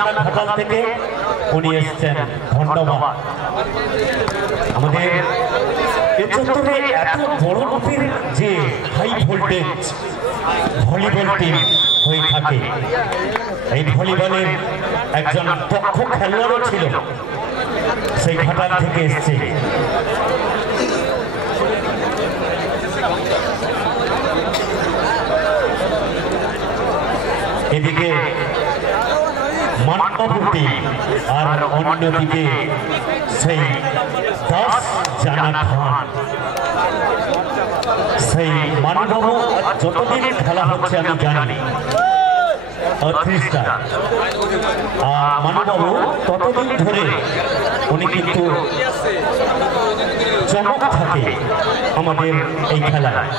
আমরা ঘাটাল থেকে, উনি এসেছেন ধন্যবাদ। আমাদের এই চত্বরে এত বড় রূপের যে হাই ভোল্টেজ ভলিবল টিম হয়ে থাকে, এই ভলিবলের একজন দক্ষ খেলোয়াড়ও ছিল, সেই ঘাটাল থেকে এসছে। এদিকে মানবাবু টিম আর অন্যদিকে সেই 10 জানা খান। সেই মানবাবু যতদিন খেলা হচ্ছে আমি জানি, মানবাবু ততদিন ধরে উনি কিন্তু চমক থাকে আমাদের এই খেলায়।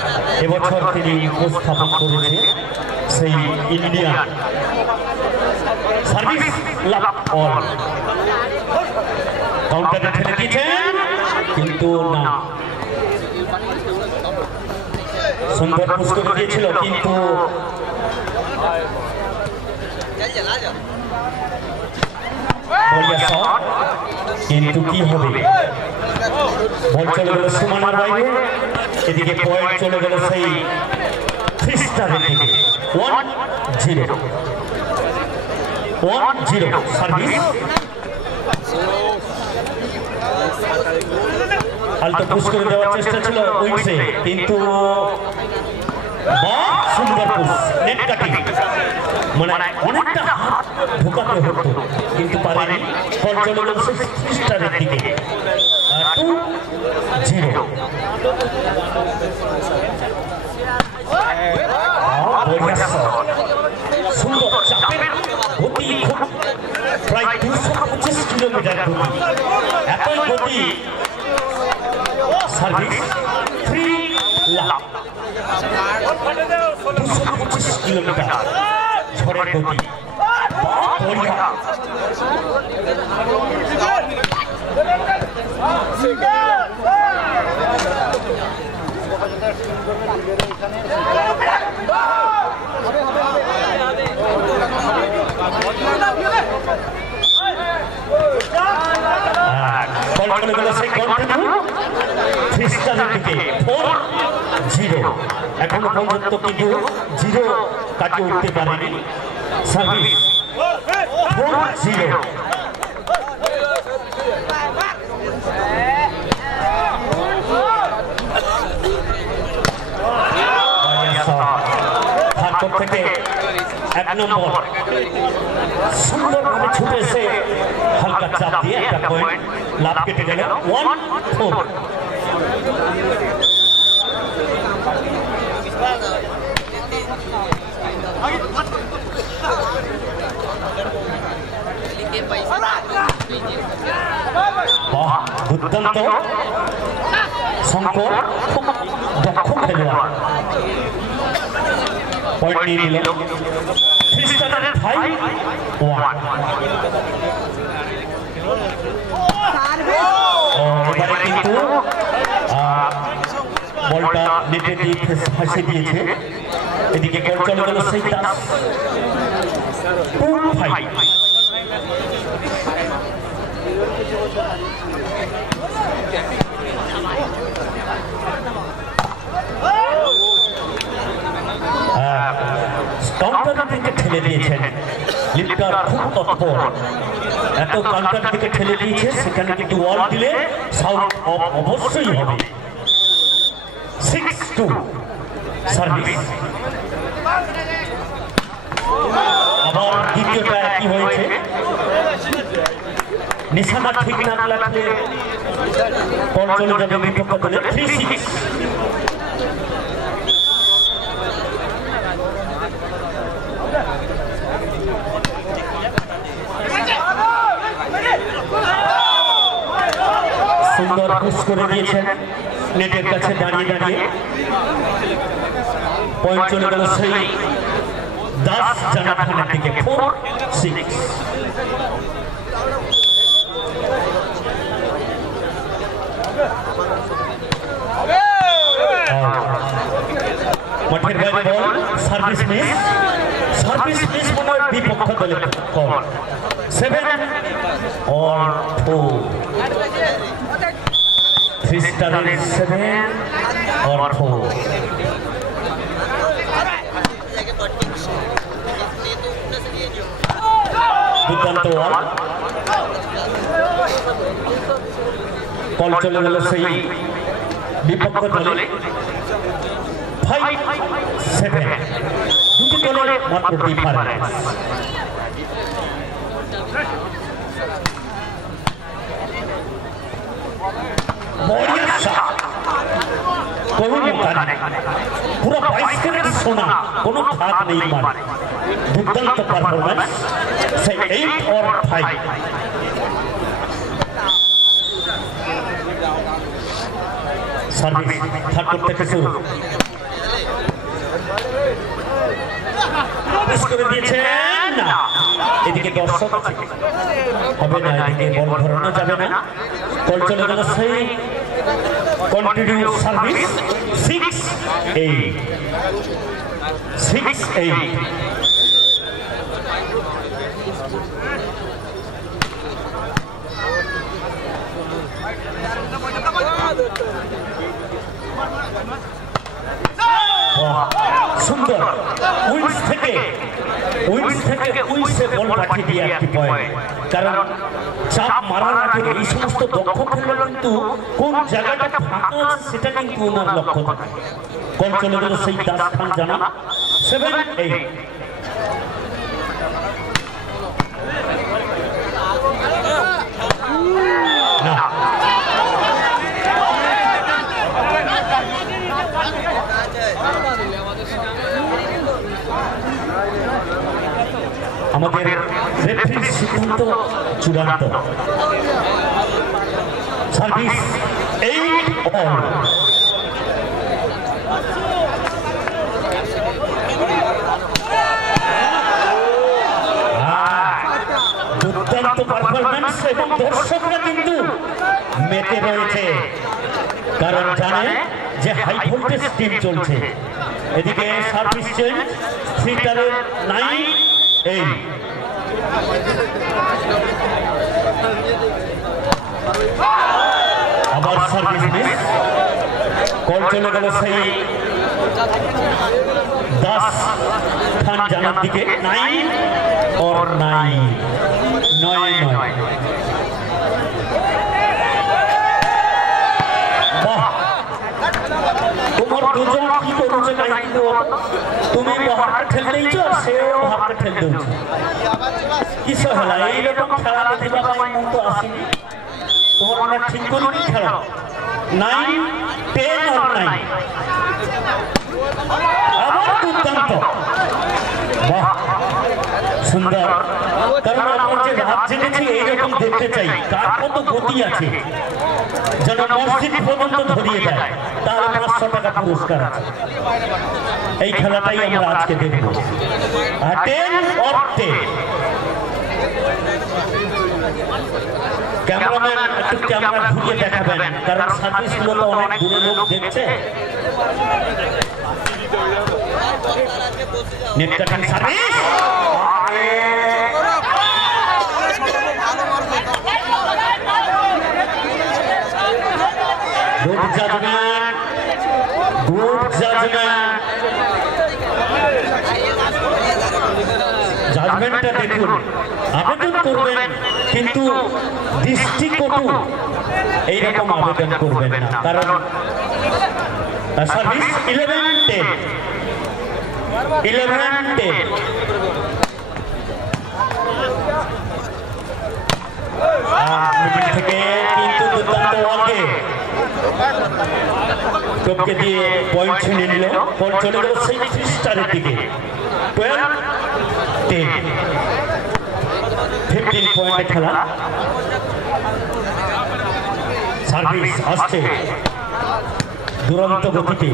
এবছর তিনি উপস্থাপন করেছে সেই ইন্ডিয়ান সার্ভিস লাভ অল। কাউন্টারে ঠেলে দিয়েছেন কিন্তু না, সুন্দর পুশ করে দিয়েছিল কিন্তু কিন্তু কি হবে, বল চলে গেল সীমানার বাইরে। এদিকে পয়েন্ট চলে গেল সেই খ্রিস্টানের দিকে। 1-0 সার্ভিস। আলতো পুশ করে দেওয়ার চেষ্টা ছিল উইংসে, কিন্তু সুন্দর পুশ, নেট কাটিং, মানে অনেকটা হাত ঢোকাতে হতো কিন্তু পারেনি। বল চলে গেল খ্রিস্টানের দিকে। 2-0। সুন্দর চাপের গতি, প্রায় 225 কিলোমিটার গতি, এতই গতি। সার্ভিস 3 লাভ, 225 কিলোমিটার ঝড়ের গতি। এখনো পর্যন্ত কিন্তু 0 কাটিয়ে উঠতে পারেনি। সার্ভিস 4-0। থেকে 1 নম্বর সুন্দরভাবে ছুটে এসে হালকা চাপ দিয়ে একটা পয়েন্ট লাভ কেটে গেল। 1-4। দুর্দান্ত শঙ্কর, খুব দক্ষ খেলোয়াড়, পয়েন্ট নিয়ে নিল। খ্রিস্টানের 5-1। এবারে কিন্তু বলটা নেটে দিয়ে ফাঁসে দিয়েছে। এদিকে গোল চলে গেল সেই 2-5। কাউন্টার থেকে ঠেলে দিয়েছেন লিফটার, খুব তৎপর, এত কাউন্টার থেকে ঠেলে দিয়েছে, সেখানে কিন্তু ওয়াল দিলে সাউন্ড অবশ্যই হবে। 6-2 সার্ভিস। আবার দ্বিতীয়টা একই হয়েছে, নিশানা ঠিক না লাগলে বল চলে যাবে বিপক্ষ দলে। 3-6। সুন্দর পুশ করে দিয়েছেন নেটের কাছে দাঁড়িয়ে দাঁড়িয়ে। পয়েন্ট চলে গেল সেই 10 জানা খানের দিকে। 4-6। মাঠের বাইরে বল, সার্ভিস মিস, সার্ভিস মিস মনে হয় বিপক্ষ দলের কল 7 or 4 3 স্টারের 7 or 4 দুর্দান্ত ওয়াল কল চলে গেল সেই বিপক্ষ দলে 5-7 দুটি দলের মাত্র ডিফারেন্স পুরো 22 ক্যারেট সোনা কোনো ভাগ নেই মানে দুর্দান্ত পারফরম্যান্স সেই 8 or 5 সার্ভিস থার্ড থেকে শুরু করে দিয়েছেন না এদিকে দর্শক হবে না এদিকে বল ধরানো যাবে না বল চলে গেল সেই কন্টিনিউ সার্ভিস 6-8 সুন্দর উইন্স থেকে উইন্সে বল পাঠিয়ে দিয়ে একটি পয়েন্ট কারণ চাপ মারার আগে এই সমস্ত দক্ষ খেলোয়াড় কিন্তু কোন জায়গাটা ফাঁকা আছে সেটা কিন্তু ওনার লক্ষ্য থাকে কল চলে গেল সেই দাস খান জানা 7-8 না আমাদের রেফারির সিদ্ধান্ত চূড়ান্ত সার্ভিস 8 all দুর্দান্ত পারফরম্যান্স এবং দর্শকরা কিন্তু মেতে রয়েছে কারণ জানে যে হাই ভোল্টেজ টিম চলছে এদিকে সার্ভিস চেঞ্জ 3-9-8 আবার সার্ভিস মিস কল চলে গেল সেই দাস খান জানার দিকে 9 or 9 বাহ তোমার দুজন কি করছে তুমি বাহারটা ঠেলে দিয়েছো আর সেও বাহারটা ঠেলে দিয়েছো কিসব হলো এইরকম খেলা দেখিবা পাই মন তো আসেনি তোমার মনে ঠিক করিনি খেলা 9-10 or 9 আবার দুর্দান্ত বাহ সুন্দর কারণ আমরা যে রাত জেনেছি এইরকম দেখতে চাই কার কত গতি আছে যেন মসজিদ পর্যন্ত ধরিয়ে দেয় তার 500 টাকা পুরস্কার আছে এই খেলাটাই আমরা আজকে দেখব 10 or 10 ক্যামেরাম্যান একটু ক্যামেরা ঘুরিয়ে দেখাবেন কারণ সার্ভিস গুলো অনেক দূরে লোক দেখছে net cutting service good judgement জাজমেন্টটা দেখুন আবেদন করবেন কিন্তু দৃষ্টিকটু এইরকম আবেদন করবেন না কারণ সার্ভিস 11-10 থেকে কিন্তু দুর্দান্ত ওয়ালকে টপকে দিয়ে পয়েন্ট ছিনে নিল বল চলে গেল সেই 3 স্টারের দিকে 12-10 15 পয়েন্টে খেলা সার্ভিস আসছে দুরন্ত গতিতে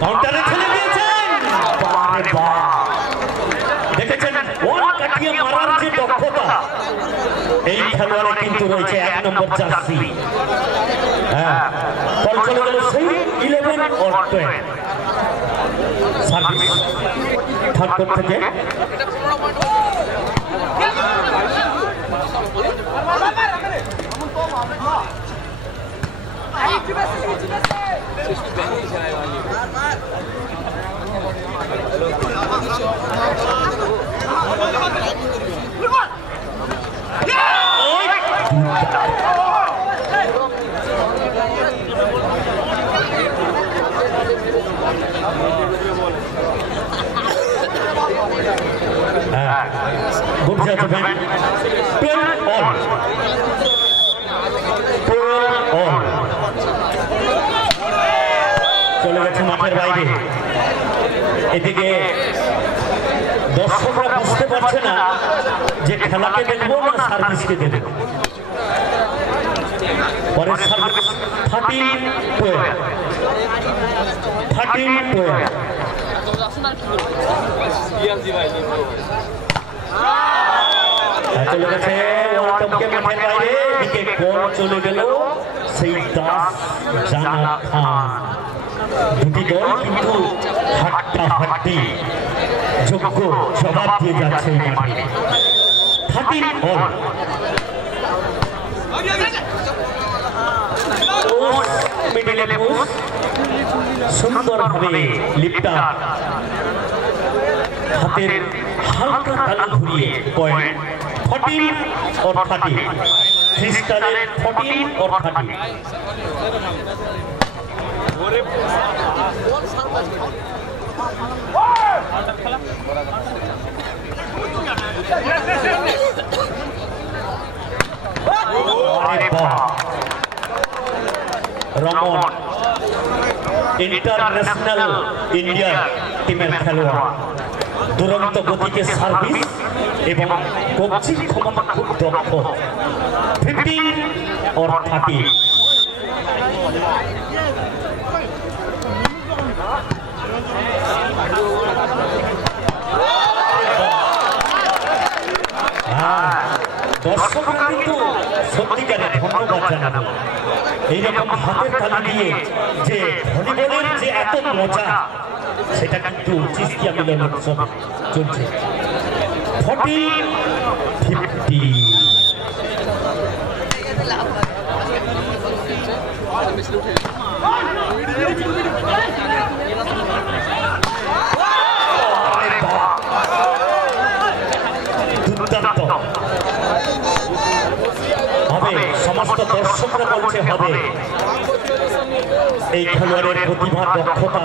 কাউন্টারে ঠেলে দিয়েছেন দেখেছেন ওয়ান কাটিয়ে মারার যে দক্ষতা এই খেলোয়াড়ে কিন্তু রয়েছে 1 নম্বর জার্সি হ্যাঁ বল চলে গেল সেই 11 or 12 সার্ভিস থার্ড কোর্ট থেকে good judgment. 12 all. 12 all. চলে গেছে মাঠের বাইরে। এদিকে দর্শকরা বুঝতে পারছে না যে খেলাকে দেখবো না সার্ভিসকে দেখবো। পরের সার্ভিস 13-12 চলে গেছে মাঠের বাইরে। এদিকে গোল চলে গেল সেই দাস জানা খান। দুটি দল কিন্তু হাড্ডাহাড্ডি যোগ্য জবাব দিয়ে যাচ্ছে এই মাঠে। 13 all। মিডলে পুশ সুন্দরভাবে লিফটার হাতের হালকা তালু ঘুরিয়ে পয়েন্ট 14 or 30। খ্রিস্টানের 14 or 30। রমন ইন্টারন্যাশনাল ইন্ডিয়া টিমের খেলোয়াড়। দুরন্ত গতিকে সার্ভিস এবং কোচিং ক্ষমতা খুব দক্ষ। 15 or 30। দর্শকরা কিন্তু সত্যিকারে ধন্যবাদ জানাবো। এইরকম হাতের তালি দিয়ে যে ভলিবলের যে এত মজা সেটা কিন্তু চিস্তিয়া মিলন উৎসব চলছে। 40-50। দুর্দান্ত হবে। সমস্ত দর্শকরা বলছে হবে। এই খেলোয়াড়ের প্রতিভা দক্ষতা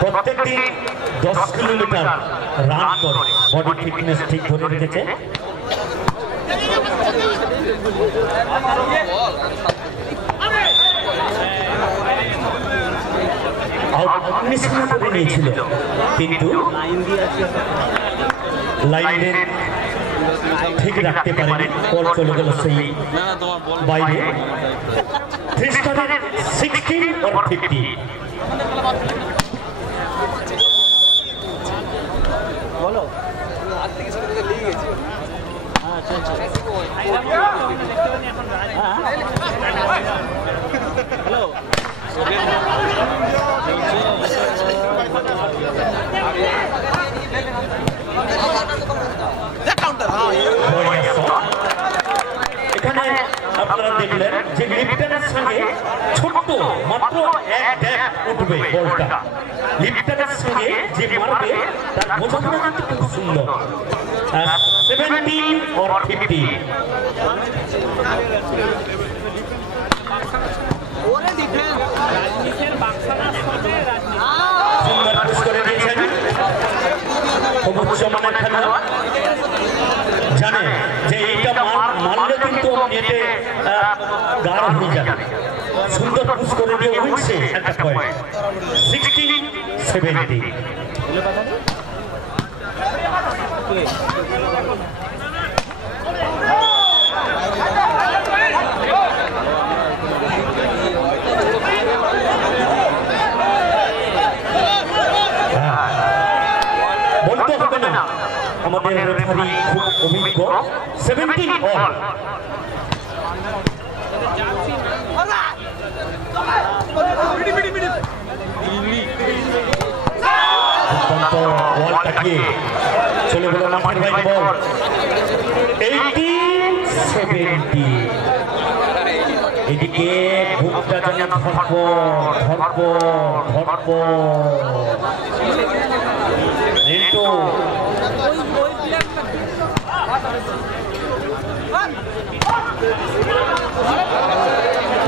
প্রত্যেকটি 10 কিলোমিটার রান করে বডি ফিটনেস ঠিক ধরে রেখেছে। নিয়েছিল কিন্তু লাইনের ঠিক রাখতে পারেনি। বল চলে গেল সেই বাইরে। 16 or 50। বলো হ্যালো এখানে আপনারা দেখলেন যে লিফটারের সঙ্গে ছোট্ট মাত্র এক ড্যাপ উঠবে বলটা। লিফটারের সঙ্গে যে মারবে তার বোঝাপড়া কিন্তু খুব সুন্দর। 17 or 50। সুন্দর পুশ করে দিয়েছেন। খুব উচ্চমানের খেলোয়াড়, জানে যে এইটা মারলে কিন্তু নেটে গাঢ় হয়ে যাবে। সুন্দর পুশ করে দিয়ে উঠছে একটা পয়েন্ট। 16-70। বলতে হবে না আমাদের রেফারি খুব অভিজ্ঞ। 17 all। গেল মাঠের বাইরে বল 80-70 এদিকে বুকটা যেন ধরপ রিন্টু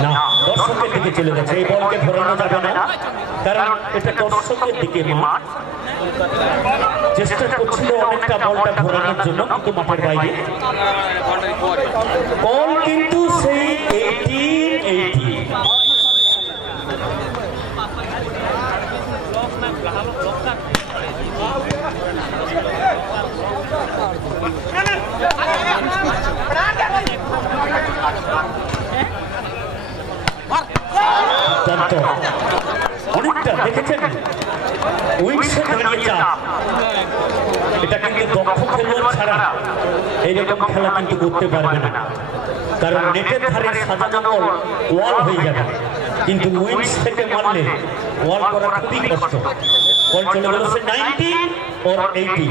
না দর্শকের দিকে চলে গেছে এই বলকে ধরানো যাবে না কারণ এটা দর্শকের দিকে মাঠ চেষ্টা করছিল অনেকটা বলটা ধরানোর জন্য কিন্তু মাঠের বাইরে বল কিন্তু সেই 80-80 অনেকটা দেখেছেন উইংসে দাঁড়িয়ে চাপ এটা কিন্তু দক্ষ খেলোয়াড় ছাড়া এইরকম খেলা কিন্তু করতে পারবে না কারণ নেটের ধারে সাজানো বল ওয়াল হয়ে যাবে কিন্তু উইংস থেকে মারলে ওয়াল করা খুবই কষ্ট বল চলে গেল 90 or 80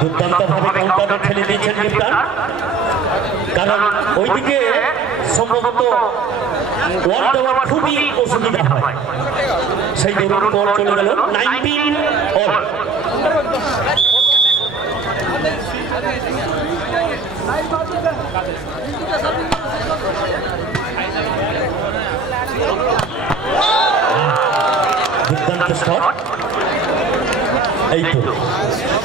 দুর্দান্তভাবে কাউন্টারে ঠেলে দিয়েছেন মিফতার কারণ ওইদিকে সম্ভবত ওয়াল দেওয়া খুবই অসুবিধা হয় সেই দরুন বল চলে গেল 19 or দুর্দান্ত শট এই তো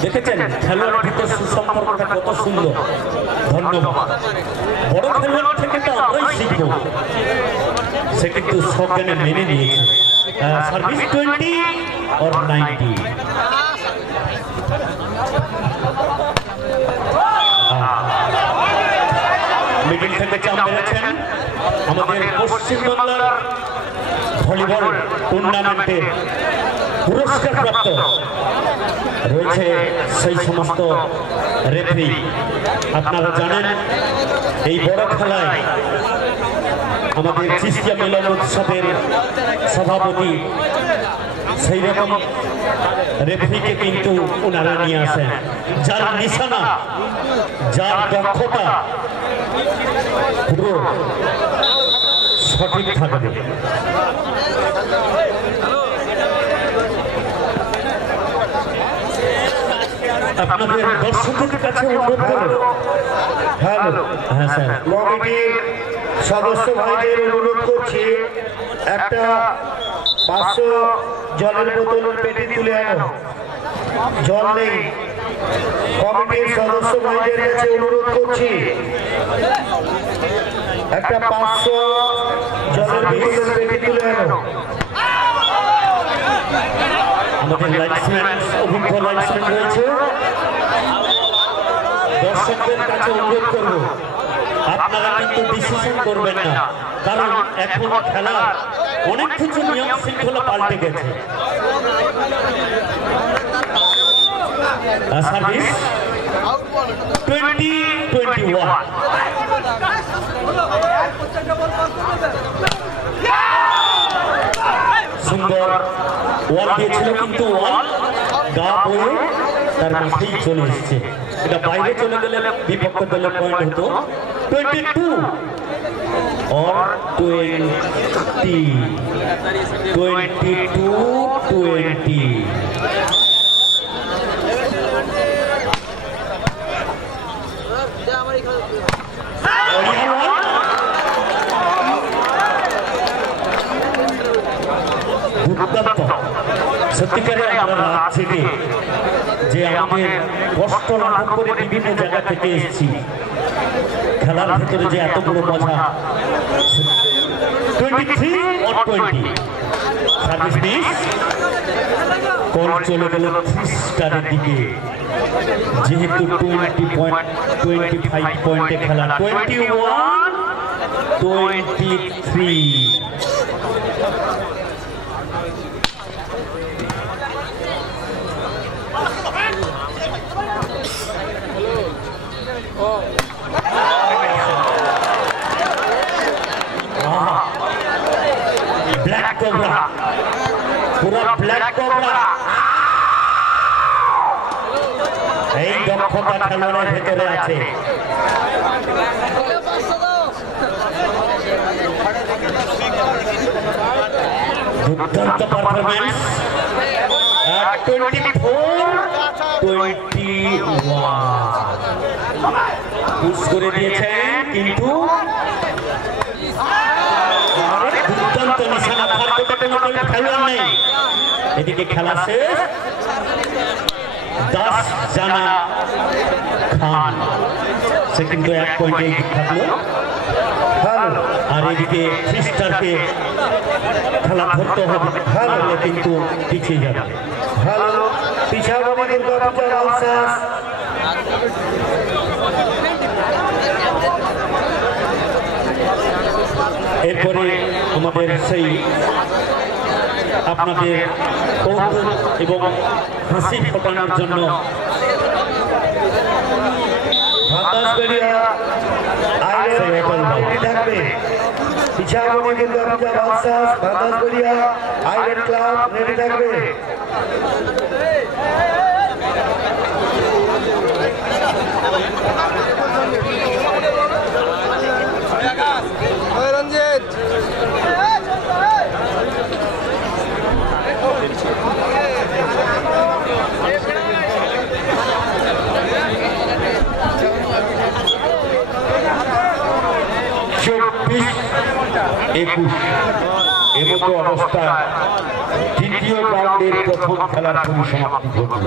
দেখেছেন খেলোয়াড়ের ভিতর সুসম্পর্কটা কত সুন্দর ধন্যবাদ বড় খেলোয়াড় থেকে তো আমরাই শিখবো সে কিন্তু সজ্ঞানে মেনে নিয়েছে সার্ভিস 20 or 90 মিডিল থেকে চাপ মেরেছেন আমাদের পশ্চিমবাংলার ভলিবল টুর্নামেন্টে পুরস্কার প্রাপ্ত রয়েছে সেই সমস্ত রেফারি আপনারা জানেন এই বড় খেলায় আমাদের চিস্তিয়া মিলন উৎসবের সভাপতি সেই রকম রেফারিকে কিন্তু ওনারা নিয়ে আসেন যার নিশানা যার দক্ষতা পুরো সঠিক থাকবে আপনাদের দর্শকদের কাছে অনুরোধ করব হ্যালো হ্যাঁ স্যার কমিটির সদস্য ভাইদের অনুরোধ করছি একটা 500 জলের বোতলের পেটি তুলে আনো জল নেই কমিটির সদস্য ভাইদের কাছে অনুরোধ করছি একটা 500 জলের বোতলের পেটি তুলে আনো আমাদের লাইটসম্যান অভিজ্ঞ লাইটসম্যান রয়েছে দর্শকদের কাছে অনুরোধ করব আপনারা কিন্তু ডিসিশন করবেন না কারণ এখন খেলা অনেক কিছু নিয়ম শৃঙ্খলা পাল্টে গেছে সার্ভিস 20-21 সুন্দর ওয়াল দিয়েছিল কিন্তু ওয়াল গা বয়ে তার মাঠেই চলে এসছে এটা বাইরে চলে গেলে বিপক্ষ দলের পয়েন্ট হতো 22 or 22-20 সত্যিকারে আমরা রাত থেকে যে আমাদের কষ্ট লাভ করে বিভিন্ন জায়গা থেকে এসেছি খেলার ভিতরে যে এত বড় মজা 23 or 20 সার্ভিস মিস কল চলে গেল 3 স্টারের দিকে যেহেতু 25 পয়েন্টে খেলা 21-23 Black Cobra ব্ল্যাক কোবরা এই দক্ষতা খেলোয়াড়ের ভেতরে আছে। দুর্দান্ত পারফরম্যান্স। 24-21 পুশ করে দিয়েছেন, কিন্তু দুর্দান্ত নিশানা ফার করতে কোনো খেলোয়াড় নেই। এদিকে খেলা শেষ। 10 জানা খান সে কিন্তু 1 পয়েন্টে থাকলো। আর এদিকে খ্রিস্টারকে খেলা ধরতে হবে, তাহলে কিন্তু পিছিয়ে যাবে। ভালো পিছাবো কিন্তু এরপরে আমাদের সেই আপনাদের কৌতুক এবং হাসি ফোটানোর জন্য থাকবে পিছাবো কিন্তু আইরন ক্লাব রেডি থাকবে। রঞ্জিত এমতো অবস্থায় দ্বিতীয় রাউন্ডের প্রথম খেলার পরিসমাপ্তি ঘটল।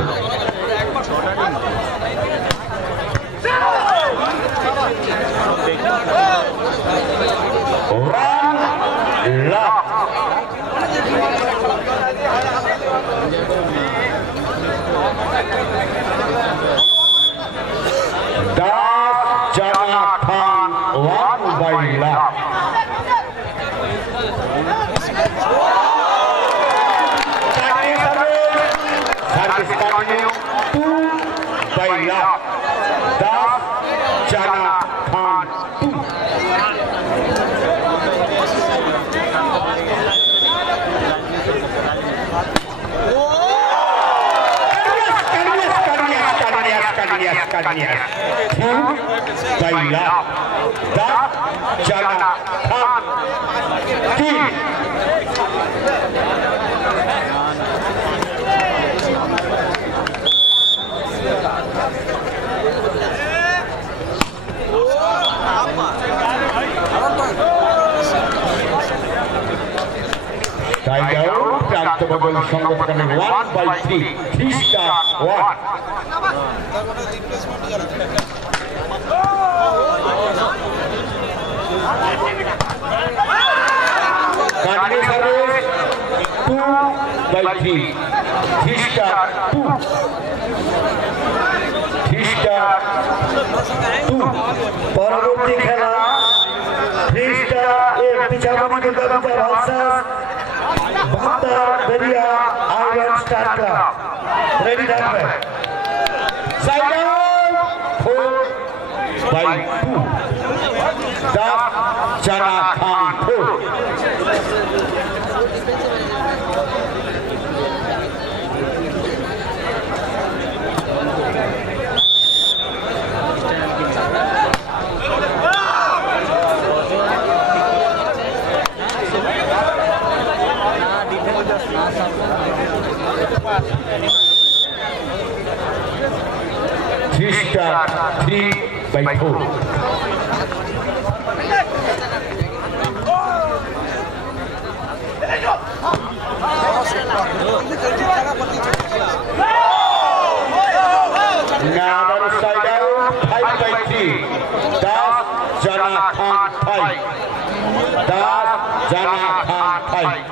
জানা খান 1/লাখ। জানা খান 2। জানা খান 3। প্রান্তবগল সংগঠনের 1/3 খ্রিস্টা 1। সার্ভিস 2/3 খ্রিস্টা 2। খ্রিস্টা 2। পরবর্তী খেলা খ্রিস্টা পিছাবো কিন্তু আইরন স্টার ক্লাব রেডি থাকবে। সাইড আউট 4/2 জানা খান 4। খ্রিস্টা 3/4। Another side out 5/3 জানা খান 5। জানা খান 5।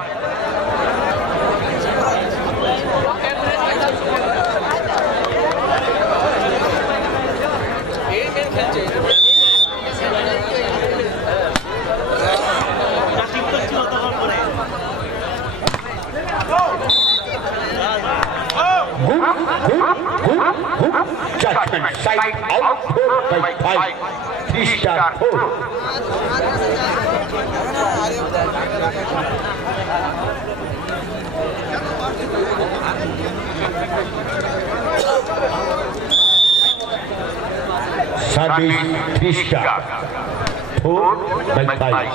Judgment side out 4/5 খ্রিস্টা 4। Service 3 star 4/5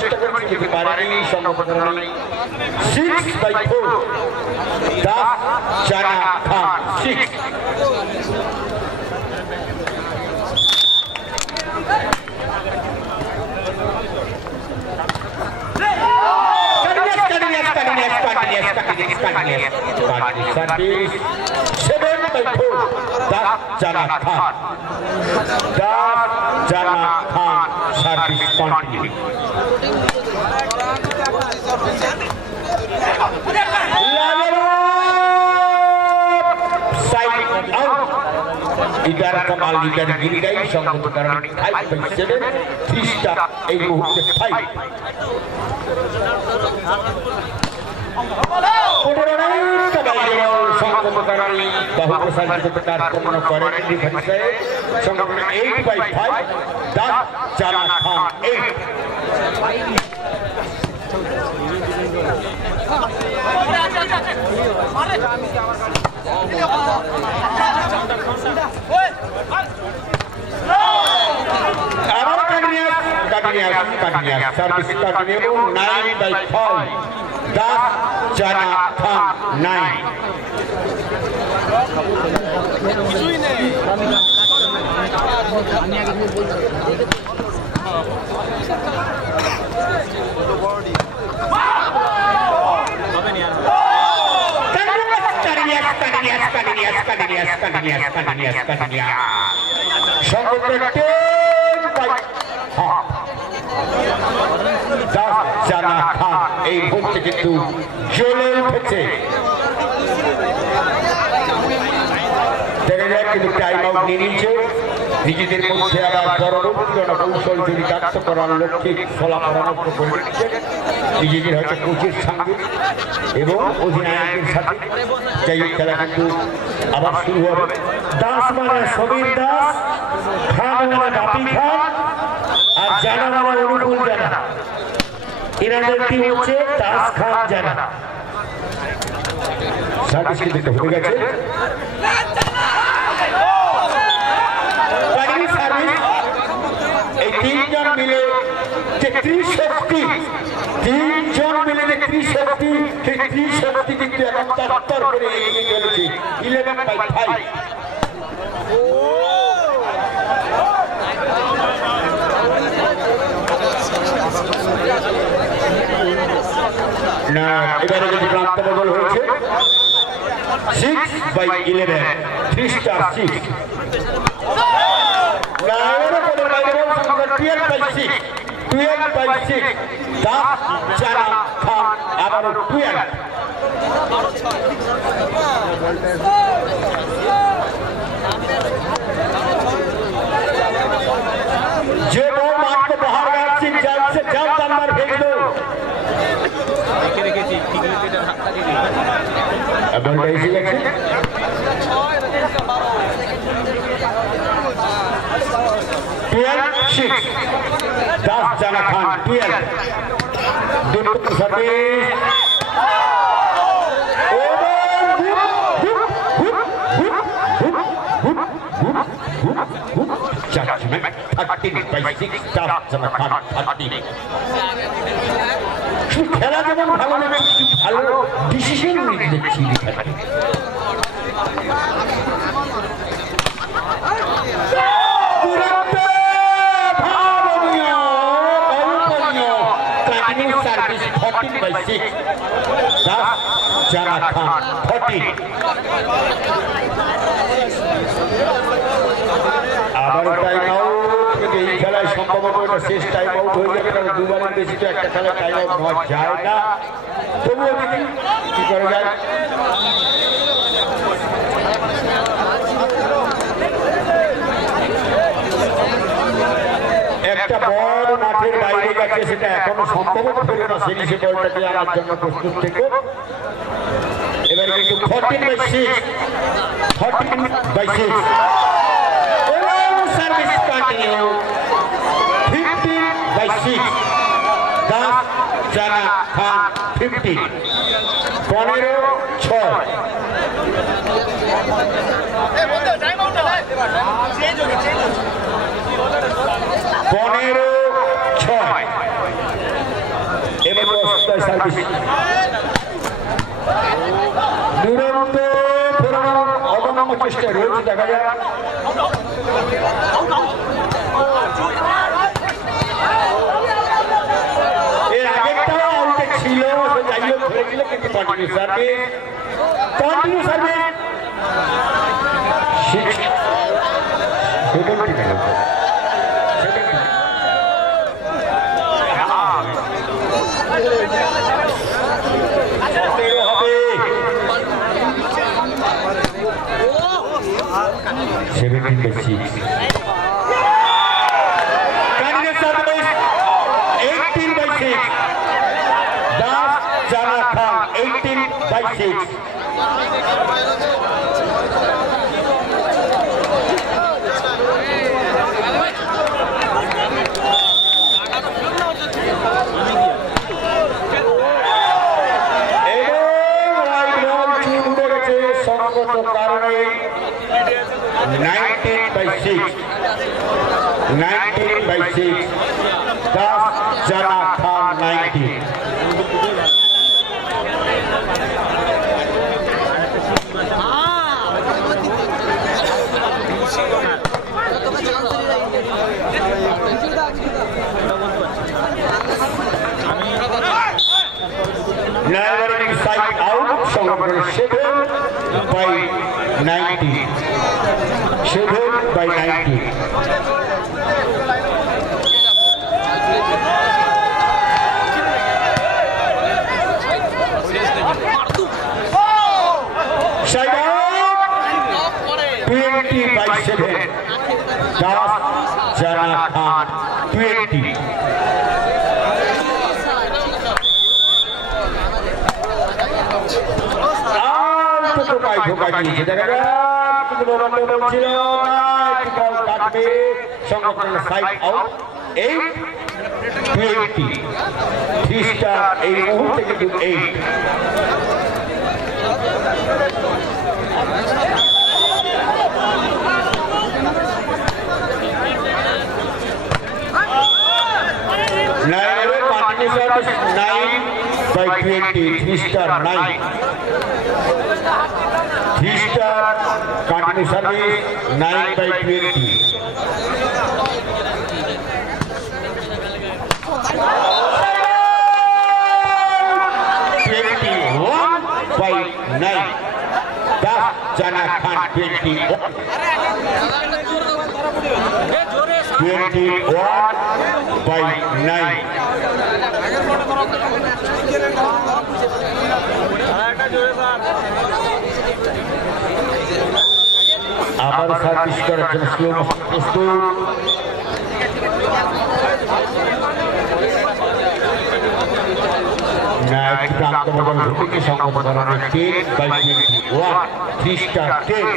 চেষ্টা করছি কিন্তু পারেনি সম্ভবত 6/4 দাস জানা খান 6 Service 7/4 Das Jana Khan service continue side out idara kamal leader girigai সংগত কারণে 5/7 3 স্টার এই মুহূর্তে 5 बहुप्रसारित कार्यक्रम करें 8/5 Das Jana Khan 8 service continue 9/5 Das Jana Khan 9 জানা খান এই মুহূর্তে কিন্তু জ্বলে উঠেছে দেখা যায় কিন্তু টাইম আউট নিয়ে নিচ্ছে নিজেদের মধ্যে আবার কৌশল চরিতার্থ করার লক্ষ্যে ফলা পরামর্শ করে দিচ্ছে নিজেদের হয়তো কোচের সঙ্গে এবং অধিনায়কের সাথে যাই খেলা কিন্তু আবার শুরু হবে দাস মানে সমীর দাস খান মানে বাপি খান আর জানা মানে অনুকূল জানা এনাদের টিম হচ্ছে দাস খান জানা সার্ভিস কিন্তু হয়ে গেছে এই তিনজন মিলে যে ত্রিশক্তি সেই ত্রিশক্তি কিন্তু এখন তত্তর করে এগিয়ে চলেছে 11/5 না এবারে যদি প্রান্ত বদল হয়েছে 6/11 3 স্টার 6 না এবারে বদল হয়ে গেল 12/6 Das Jana Khan আবারও 12 যে বল মারতে বাহার যাচ্ছে যাচ্ছে জাম নাম্বার ভেঙে দাও রেখেছি ঠিক আছে এটা হাতটা দিয়ে এখন এসে গেছে 12/6 Das Jana Khan 12 দুটো service judgment 13/6 Das Jana Khan 13 খেলা যেমন ভালো লাগে ভালো ডিসিশন নিতে দেখছি সার্ভিস 14/6 Das Jana Khan 14 আবার টাইম আউট এই খেলায় সম্ভবত এটা শেষ টাইম আউট হয়ে যাবে কারণ দুবারের বেশি তো একটা খেলায় টাইম আউট হওয়া যায় না তবুও দেখি কি করা যায় একটা বড় মাঠের বাইরে গেছে সেটা এখনো সম্ভবত হলো না সিরিজে বলটাকে আনার জন্য প্রস্তুত থেকে এবারে কিন্তু 14/6 সার্ভিস কন্টিনিউ 6 10 জানা খান 15 15-6 15-6 এবার সার্ভিস দুরন্ত ফেরানোর অদম্য চেষ্টা রয়েছে দেখা যায় এর আগেরটাও আউটে ছিল যাই হোক ধরেছিল কিন্তু কন্টিনিউ সার্ভিস কারণে 19/6 10 জানা খান 19 Never side out, so 7/90. 7/90. Side out. 20/7. Das Jana Khan 20. ধোকা দিয়েছে দেখা যায় কিন্তু বলছিল না একটি বল কাটবে সংরক্ষণ সাইড আউট 8-20 3 স্টার এই মুহূর্তে কিন্তু 8 9/20 3 star 9 3 star continue service 9/20 21/9 10 Jana Khan 21/9 আবার সার্ভিস করার জন্য স্লো মোশন প্রস্তুত নাইট প্রান্ত বদল ঘটিকে সংগত করানো 10/21 3 স্টার 10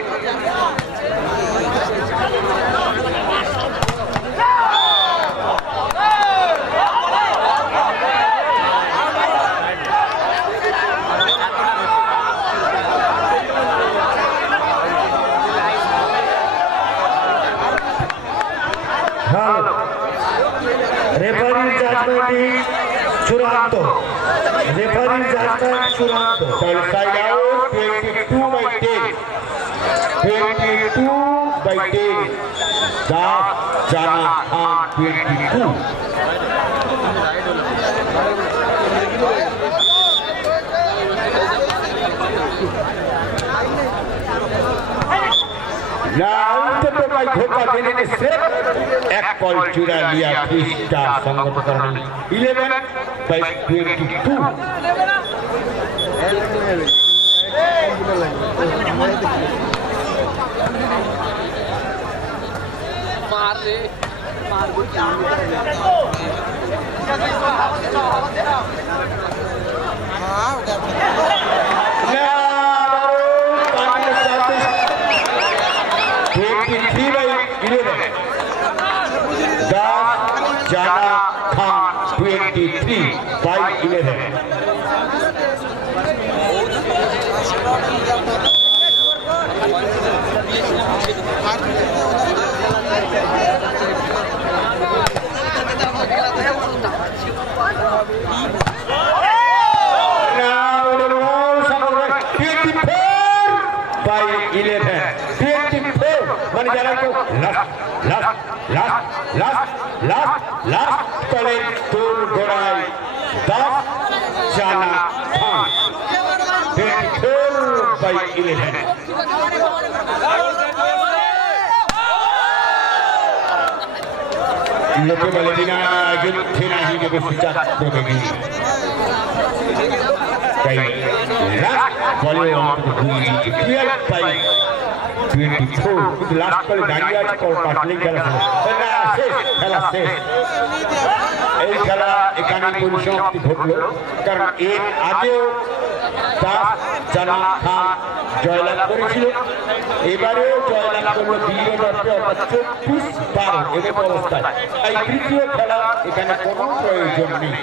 রেফারির জাজমেন্ট চূড়ান্ত রেফারির জাজমেন্ট চূড়ান্ত সাইড আউট 22/10 22/10 10 জানা খান 22 धोखा देने से एक बॉल चुरा लिया 3 स्टार संगत करने 11/22 मार दे Jana Khan মানে যারা তো লাস্ট তলের তোর গোড়ায় 10 জানা খান 24/11 লোকে বলে দিনা যুদ্ধে নাহি বসুচাত্র দেবী তাই বলে লাস্ট করে দাঁড়িয়ে আছে খেলা শেষ এই খেলা এখানে পরিসমাপ্তি ঘটল কারণ এর আগেও জানা খান জয়লাভ করেছিল এবারেও জয়লাভ করলো বীরদত্ত অর্থাৎ 24-12 এরকম অবস্থায় তাই তৃতীয় খেলা এখানে কোনো প্রয়োজন নেই।